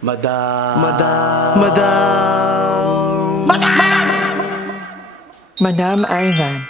Madam. Madam Ivan.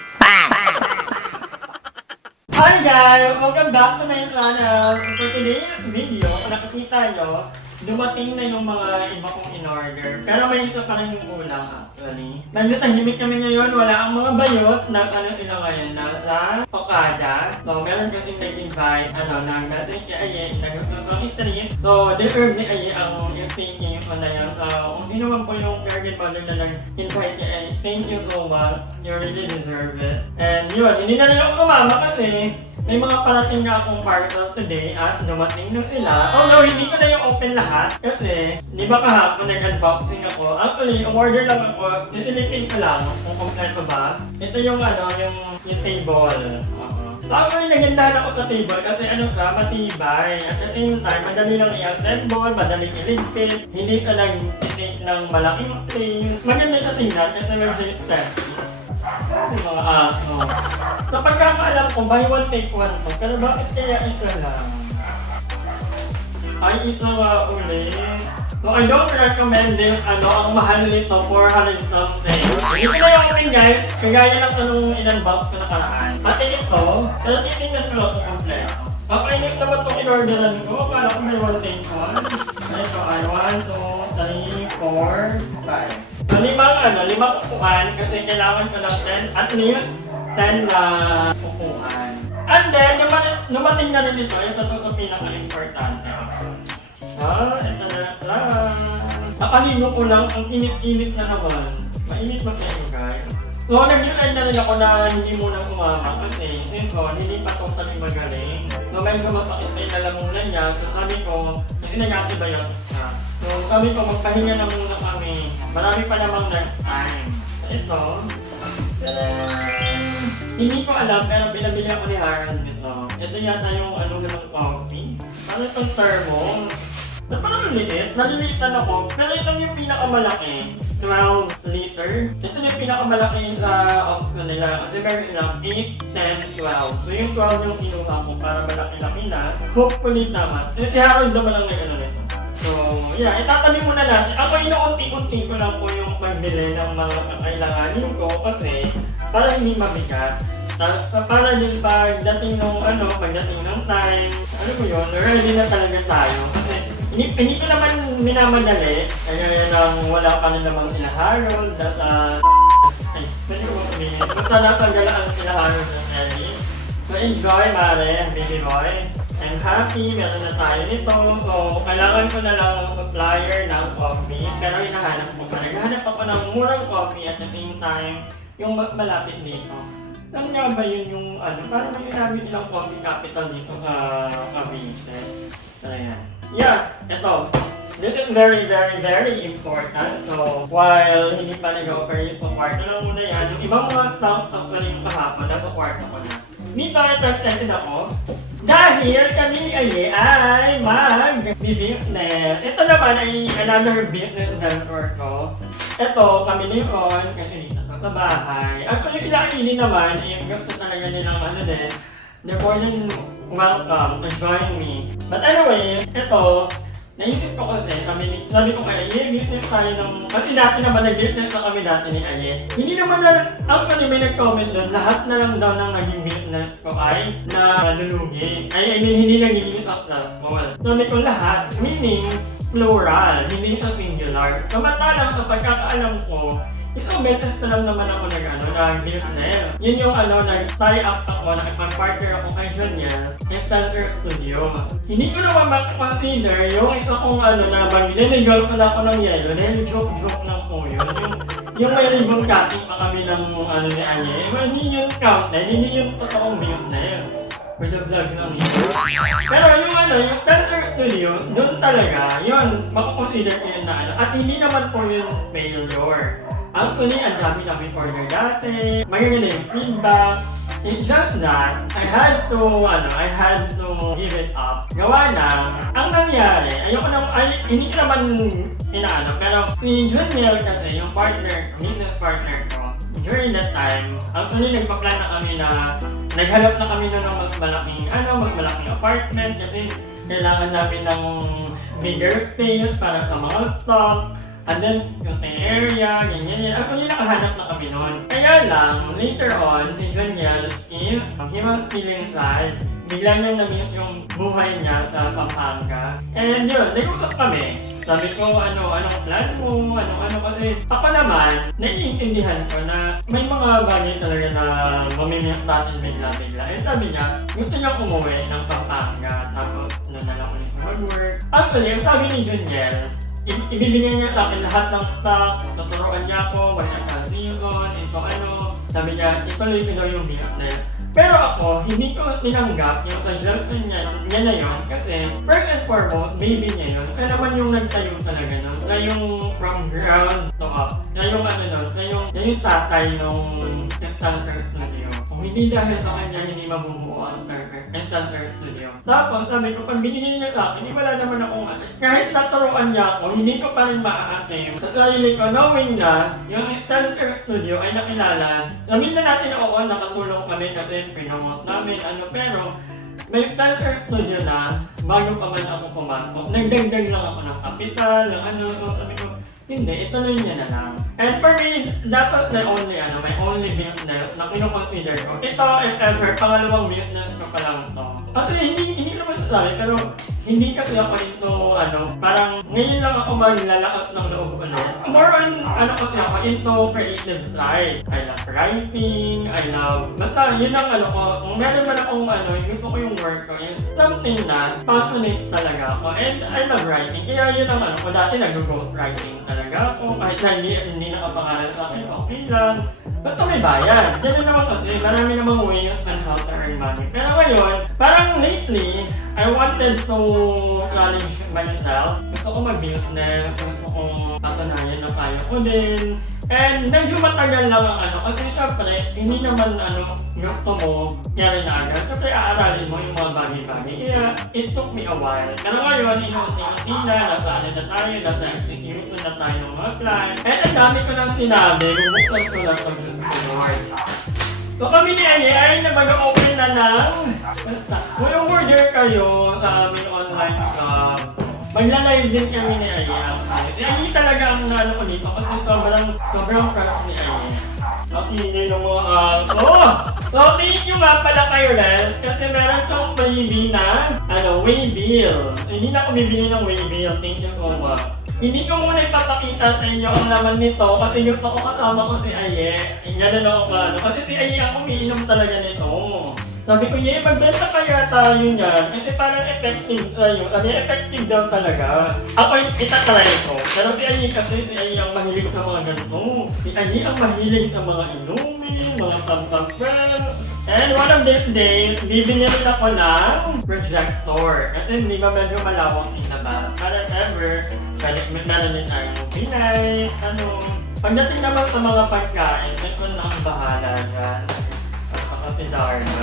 Hi guys! Welcome back to my channel. For today's video, kung nakikita nyo, dumating na yung mga iba kong in-order. Pero may ito pa rin yung kulang actually. Medyo tahimik kami ngayon, wala ang mga bayot na ila ngayon na Okada. So meron kasing nag-invite, nang natin kay Aye, nag-utang i-treat. So deserve ni Aye ang thank you na yan. Kung sino man po yung caregiver mother na nag-invite kay Aye, thank you so much. You really deserve it. And yun, hindi na rin ako kumama kasi may mga parating nga akong parcel today at dumating na sila. Although hindi ko na yung open lahat kasi di ba kahapon nag-unboxing ako. Actually, umorder lang ako. Itilipin ko lang kung kompleto ba. Ito yung yung table. So actually, nagandahan ako sa table kasi matibay. At the same time, madali lang i-assemble, madaling iligpit. Hindi ka nag-take ng malaking place. Maganda sa tingnan kasi may safety. Yung mga aso. So pagkakaalam ko, buy one take one to. Pero bakit kaya ito lang? Ay, ito ulit. So I don't recommend din, ang mahal nito, 400 something. Ito na yung akin guys, kagaya lang anong ilang box ko nakaraan. Pati ito, pero titingnan ko lang kung kompleto. Pakainit naman itong in-orderan ko, akala ko may one take one. Ito ay 1, 2, 3, 4, 5. So, limang upuan kasi kailangan ko ng 10, at least 10 na upuan. And then, dumating na rin ito, ito ito pinaka-importante. Ito na lang. Nakalino ko lang, ang init-init na naman. Mainit ba kayo guys? So, nag-decide na rin ako na hindi muna kumama kasi hindi pa totally magaling. So, medyo masakit na inalamunan niya. So, sabi ko, kasi nag-antibiotics na. So, sabi ko, magpahinga na muna kami. Marami pa namang next time. Ito. Hindi ko alam, pero binabili ako ni Harold dito. Ito yata yung ng coffee. Ano itong thermo? Na parang liit. Nalilitan ako. Pero ito yung pinakamalaki. 12 liter. Ito yung pinakamalaki sa option nila. Kasi meron ilang 8, 10, 12. So yung 12 yung kinuha ko para malaki-laki na. Hopefully tama. Si Harold naman ang nito. So, yeah, itatabi muna natin. Ako inuunti-unti ko lang po yung pagbili ng mga kakailanganin ko kasi para hindi mabigat. Para din pagdating ng time, ready na talaga tayo. Kasi hindi ko naman minamadali. Kaya lang wala pa rin naman sila Harold at pwede ko sabihin. Basta natanggalaan ang sila Harold na Ellie. So enjoy, Mare, baby boy. I'm happy, meron na tayo nito. So, kailangan ko na lang ng supplier ng coffee. Pero hinahanap ko pa. Naghahanap ako ng murang coffee at the same time, yung malapit dito. Ano nga ba yun yung parang may ginamit nilang coffee capital dito sa Cavite. So, yan. Yeah, ito. This is very, very, very important. So, while hindi pa nag-operate po, kwarto lang muna yan. Yung ibang mga stock actually yung kahapon, nasa kwarto ko na. Dito ay excited ako. Dahil kami ni Aye ay mag-business. Ito naman ay another business venture ko. Ito, kami ni Ron, kasi dito sa bahay. At kung kailangan naman, gusto talaga nilang din. They're more than welcome to join me. But anyway, ito, naisip ko kasi, sabi ko kay Aye, business tayo ng... Kasi dati naman nag-business na kami dati ni Aye. Hindi naman actually may nag-comment doon, lahat na lang daw ng naging business ko ay nalulugi. I mean, hindi naging successful. Sabi ko lahat, meaning plural, hindi sa singular. Samantalang sa pagkakaalam ko, isang beses na lang naman ako nag-business. Yun yung nag-tie up ako, nakipag-partner ako kay Junior, yung Center Studio. Hindi ko naman consider yung isa kong niligal ko na ako ng yelo, dahil joke lang po yun. Yung may ribbon cutting pa kami ng ni Aye, hindi yun count na, hindi yun totoong business. For the vlog lang yun. Pero yung yung Center Studio, doon talaga, yun, makakonsider ko yun na at hindi naman po yun failure. Actually, ang dami namin order dati. Maganda yung feedback. It's just that, I had to give it up. Gawa na, ang nangyari, hindi ko naman pero si Junior kasi, yung business partner ko, during that time, actually nagpa-plan na kami naghanap na kami ng mas malaking apartment kasi kailangan namin ng bigger space para sa mga stock. And then, yung area, ganyan. Actually, nakahanap na kami noon. Kaya lang, later on, si Joniel is, he was feeling sad. Bigla niyang na-meet yung buhay niya sa Pampanga. And yun, nag-usap kami. Sabi ko, anong plan mo, kasi ako naman, naiintindihan ko na may mga bagay talaga na mamimiyak natin bigla-bigla. Eh sabi niya, gusto niya umuwi ng Pampanga, tapos na lang ulit mag-work. Actually, sabi ni Joniel, ibibigay niya sa akin lahat ng stock, tuturuan niya ako, mag-transition, sabi niya, ituloy ko daw yung biyak na yun. Pero ako, hindi ko tinanggap yung suggestion niya na yun kasi first and foremost, baby niya yun. Kaya naman yung nagtayo talaga nun. Na yung from ground to up. Na yung na yung tatay nung Enter Studio. Kung hindi dahil sa kanya, hindi mabubuo ang Enter Studio. Tapos sabi ko, pag binigay niya sa akin, wala naman akong kahit naturuan niya ako, hindi ko pa rin maa-attempt. Sa sarili ko, knowing na yung Enter Studio ay nakilala. Sabihin na natin oo, nakatulong kami kasi pinamot namin, pero may Enter Studio na bago pa man ako pumasok. Nagdagdag lang ako ng kapital, so sabi ko, hindi, ituloy niya na lang. And for me, dapat may only business na kinukonsider ko. Ito, if ever, pangalawang business ko pa lang ito. Kasi hindi ko naman sasabi, pero hindi kasi ako ito, parang ngayon lang ako maglalakas ng loob ulit. More on, kasi ako into creative side. I love writing, basta yun ang ko. Kung meron man akong gusto ko yung work ko, is something na passionate talaga ako. And I love writing, kaya yun ang ko. Dati nag-ghost writing talaga ako. Kahit na hindi nakapangalan sa akin, okay lang. Basta may bayan. Ganyan naman kasi, marami namang ways on how to earn money. Pero ngayon, parang lately, I wanted to challenge myself. Gusto ko mag-business, gusto ko patunayan na kaya ko din. And medyo matagal lang ang kasi syempre, hindi naman gusto mo, kaya rin na agad. Siyempre, aaralin mo yung mga bagay-bagay. Kaya, it took me a while. Pero ngayon, inuunti-unti na, nasa nasa execution na tayo ng mga client. And ang dami ko nang sinabi, bubuksan ko lang sa Lord. So kami ni ay na mag-open na ng kung yung order kayo sa aming online shop, magla-live din kami ni Ay. Si Ay talaga ang ko nito kasi sobrang proud ni Ay. Ingay ng mga aso. So thank you nga pala kayo Ren kasi meron kang freebie na Waybill. Hindi na ako bibili ng Waybill. Thank you so much. Hindi ko muna ipapakita sa inyo ang laman nito kasi gusto ko kasama ko si Aye. Ganun ako kasi si Aye ang umiinom talaga nito. Sabi ko, magbenta kaya tayo niyan. Kasi parang effective tayo. Sabi, effective daw talaga. Ako itatry ko. Pero si Aye kasi, si Aye ang mahilig sa mga ganito. Si Aye ang mahilig sa mga inumin, mga pampapel. And one of these days, bibili rin ako ng projector. Kasi hindi ba medyo malawak din ba? Para ever, meron din tayong pinay, Pagdating naman sa mga pagkain, ito na ang bahala dyan. Kasi Darna.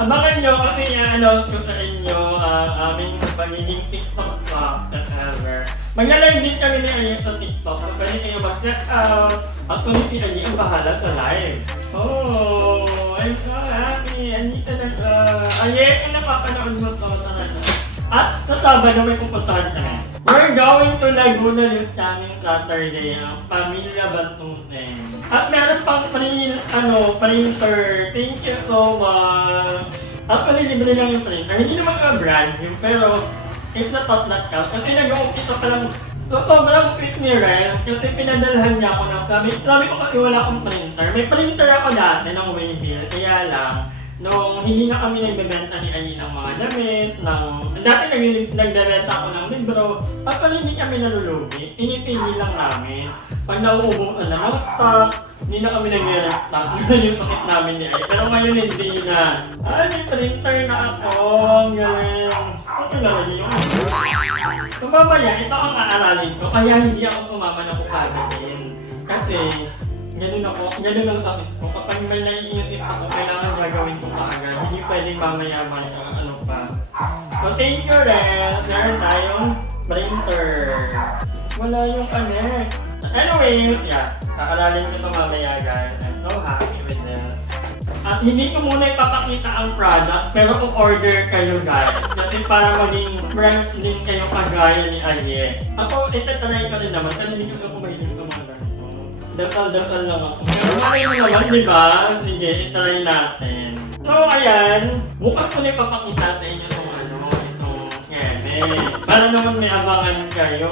Abangan nyo kasi i-announce ko sa inyo ang aming pagiging TikTok vlog at ever. Magla-live din kami ni Aye sa TikTok. So pwede kayo mag-check out. At kung si Aye ang bahala sa live. I'm so happy. Andito na ka. Aye, napapanood mo to talaga. At sa Sabado may pupuntahan ka na. We're going to Laguna this coming Saturday, ang Pamilya Bantuten. At meron pang printer. Thank you so much. Actually, libre lang yung printer. Hindi naman ka-brand new, pero it's not that count. Kasi nag-umpisa pa lang, sobrang quick ni Ren, kasi pinadalhan niya ako ng sabi ko kasi wala akong printer. May printer ako dati ng Waybill, kaya lang, nung hindi na kami nagbebenta ni Aye ng mga damit, dati nagbebenta ako ng libro, at pala hindi kami nalulugi, tinitili lang namin. Pag nauubusan na ng stock, hindi na kami nag-restock, yung sakit namin ni Aye. Pero ngayon hindi na. May printer na ako, ang galing. Ano lalagay yung so mamaya, ito ang aaralin ko, kaya hindi ako tumama na kukagawin. Kasi, ganun ang sakit ko. Kapag may naiisip ako, kailangan gagawin ko kaagad. Hindi pwedeng mamaya pa. So thank you Ren. Meron tayong printer. Wala yung connect. Anyway, kaaralin ko ito mamaya guys. I'm so happy with this. At hindi ko muna ipapakita ang product, pero order kayo guys. Kasi para maging friends din kayo kagaya ni Aye. Ako, itatry ko rin naman, pero hindi ko mahilig ko mga ganito. Dakal-dakal lang ako. Pero malay mo naman, di ba? Sige, itry natin. So, ayan. Bukas ko na ipapakita sa inyo itong para naman may abangan kayo.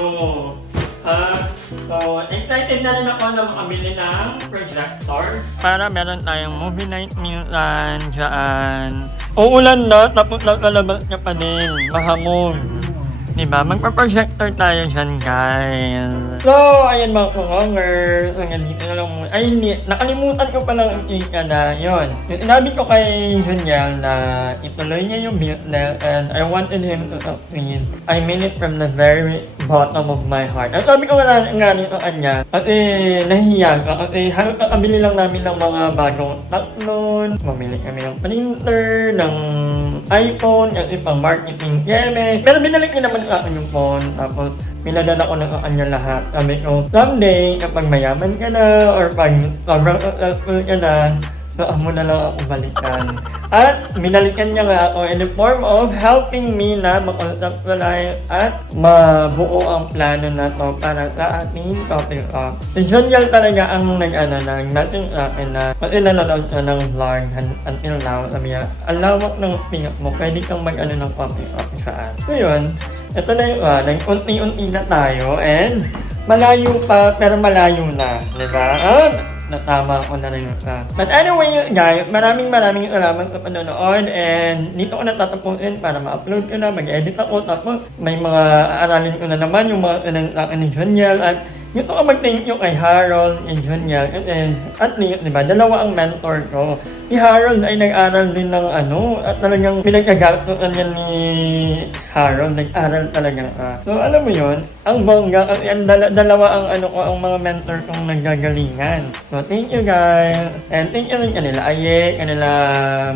So, excited na rin ako na makabili ng projector. Para meron tayong movie night minsan dyan. Uulan na, tapos nakalabas ka pa din. Mahamon. Diba? Magpa-projector tayo dyan, guys. So, ayan mga kongongers. Hanggang dito na lang muna. Ay, hindi. Nakalimutan ko palang i-ika na yun. Sinabi ko kay Juniel na ituloy niya yung business and I wanted him to succeed. I mean it from the very bottom of my heart. At sabi ko nga nito kanya, kasi nahihiya ka. Kasi halos kakabili lang namin ng mga bagong taklon. Mamili kami ng printer, ng iPhone, kasi pang marketing game. Pero binalik niya naman sa akin yung phone. Tapos, pinadala ko na sa kanya lahat. Sabi ko, someday, kapag mayaman ka na, or pag sobrang successful ka na, saan mo na lang ako balikan. At binalikan niya nga ako in the form of helping me na makonceptualize at mabuo ang plano na to para sa ating coffee shop. Si Juniel talaga ang nag-natin sa akin na pati nanonood siya ng vlog until now. Sabi niya, ang lawak ng pingak mo, pwede kang ng coffee shop saan. So yun, ito na yung nag-unti-unti na tayo and malayo pa pero malayo na, di ba? Natama ko na rin ka. But anyway, guys, maraming salamat sa panonood and dito ko natatapusin para ma-upload ko na, mag-edit ako, tapos may mga aralin ko na naman yung mga tinantakan ni Juniel at dito ko mag-thank you kay Harold and Juniel and at least, di ba, dalawa ang mentor ko. Si Harold ay nag-aral din ng at talagang pinagkagatuan niya ni Harold, nag-aral talaga ka. So, alam mo yun, ang bongga, kasi ang dalawa ang ang mga mentor kong naggagalingan. So, thank you guys. And thank you rin kanila Aye, kanila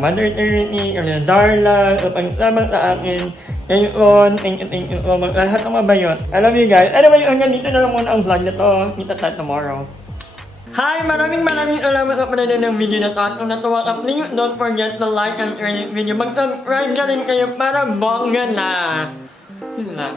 Mother Trinity, kanila Darla, so pagsama sa akin. Thank you so much. Lahat ng mabayot. I love you guys. Anyway, hanggang dito na lang muna ang vlog na to. Kita tayo tomorrow. Hi! Maraming salamat sa panonood ng video na to. At kung natuwa ka, please don't forget to like and share this video. Mag-subscribe na rin kayo para bongga na. Yun na.